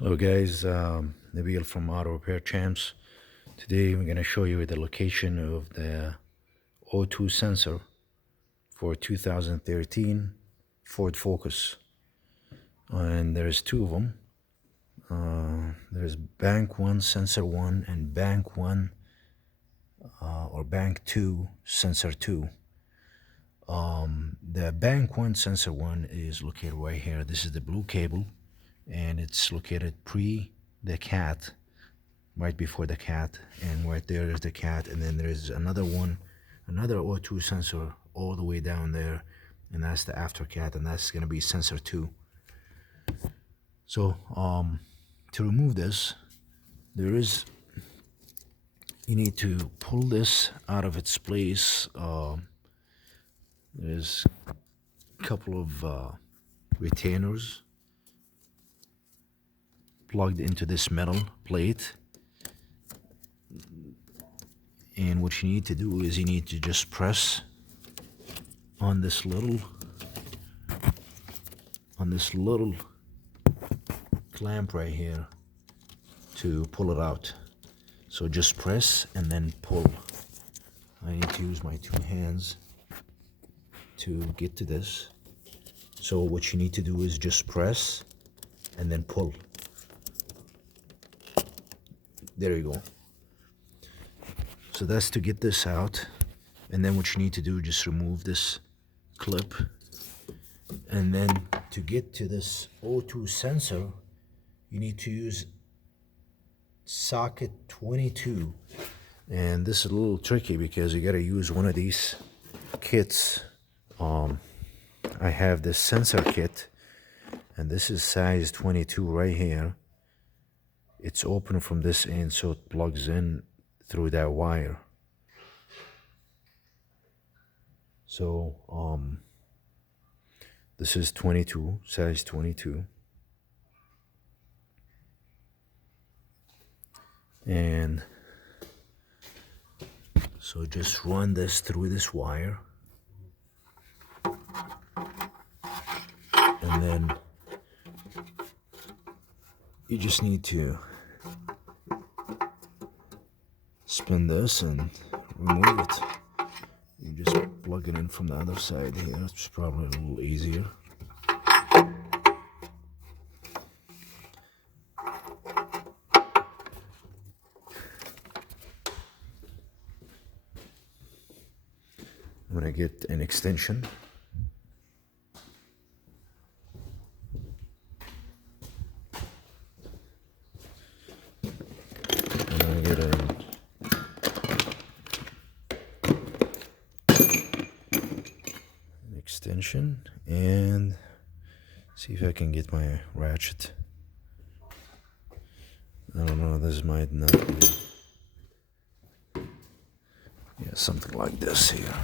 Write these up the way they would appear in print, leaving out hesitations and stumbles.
Hello guys, Nabil from Auto Repair Champs. Today I'm going to show you the location of the O2 sensor for 2013 Ford Focus. And there's two of them. There's Bank 1 Sensor 1 and Bank 1 or Bank 2 Sensor 2. The Bank 1 Sensor 1 is located right here. This is the blue cable and it's located pre the cat, right before the cat, and right there is the cat, and then there's another one, another O2 sensor all the way down there, and that's the after cat, and that's going to be sensor 2. So to remove this, you need to pull this out of its place. There's a couple of retainers plugged into this metal plate, and what you need to do is you need to just press on this little clamp right here to pull it out. So just press and then pull. I need to use my two hands to get to this. So what you need to do is just press and then pull. There you go. So that's to get this out, and then what you need to do is just remove this clip, and then to get to this O2 sensor you need to use socket 22, and this is a little tricky because you got to use one of these kits. I have this sensor kit, and this is size 22 right here. It's open from this end, so it plugs in through that wire. So this is 22, size 22, and so just run this through this wire, and then you just need to spin this and remove it. You just plug it in from the other side here. It's probably a little easier. I'm gonna get an extension. I'm gonna get an extension and see if I can get my ratchet. I don't know, this might not be. Yeah, something like this here.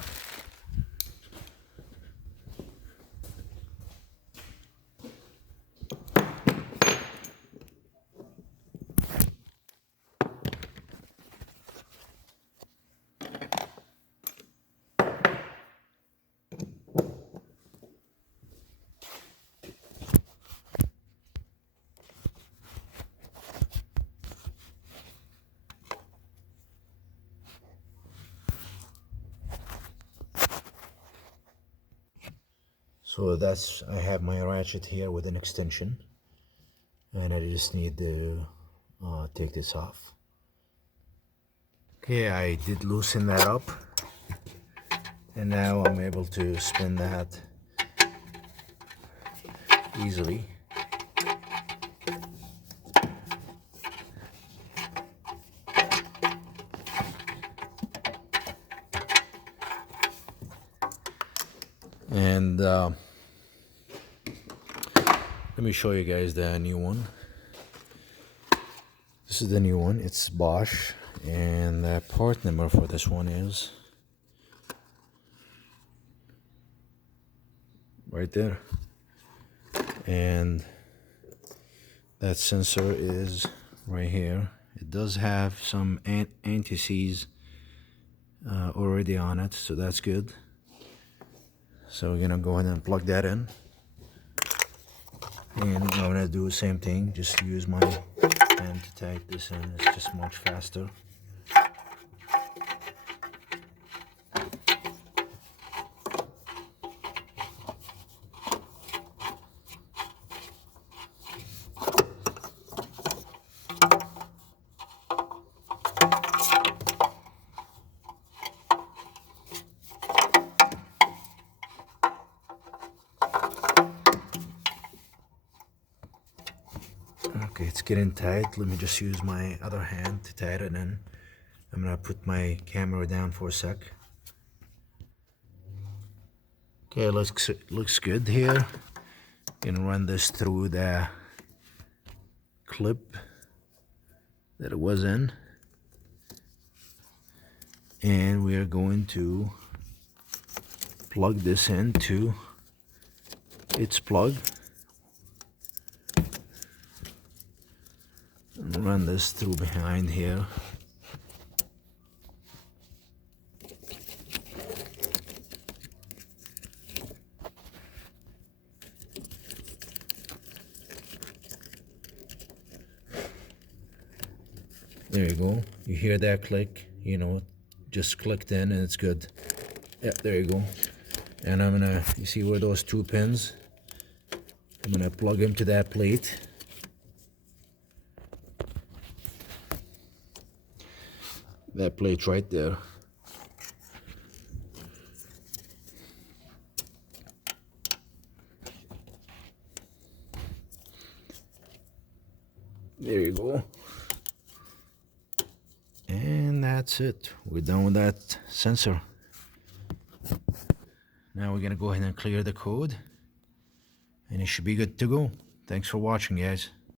So I have my ratchet here with an extension, and I just need to take this off. Okay, I did loosen that up, and now I'm able to spin that easily. And let me show you guys the new one. This is the new one. It's Bosch, and the part number for this one is right there, and that sensor is right here. It does have some anti-seize already on it, so that's good. So we're gonna go ahead and plug that in. And I'm gonna do the same thing, just use my hand to tighten this in. It's just much faster. Okay, it's getting tight. Let me just use my other hand to tighten it in. I'm gonna put my camera down for a sec. Okay, looks good here. Gonna run this through the clip that it was in, and we are going to plug this into its plug and run this through behind here. There you go. You hear that click, you know, just clicked in and it's good. Yeah, there you go. And I'm gonna, you see where those two pins? I'm gonna plug them to that plate. That plate right there. There you go. And that's it. We're done with that sensor. Now we're gonna go ahead and clear the code, and it should be good to go. Thanks for watching, guys.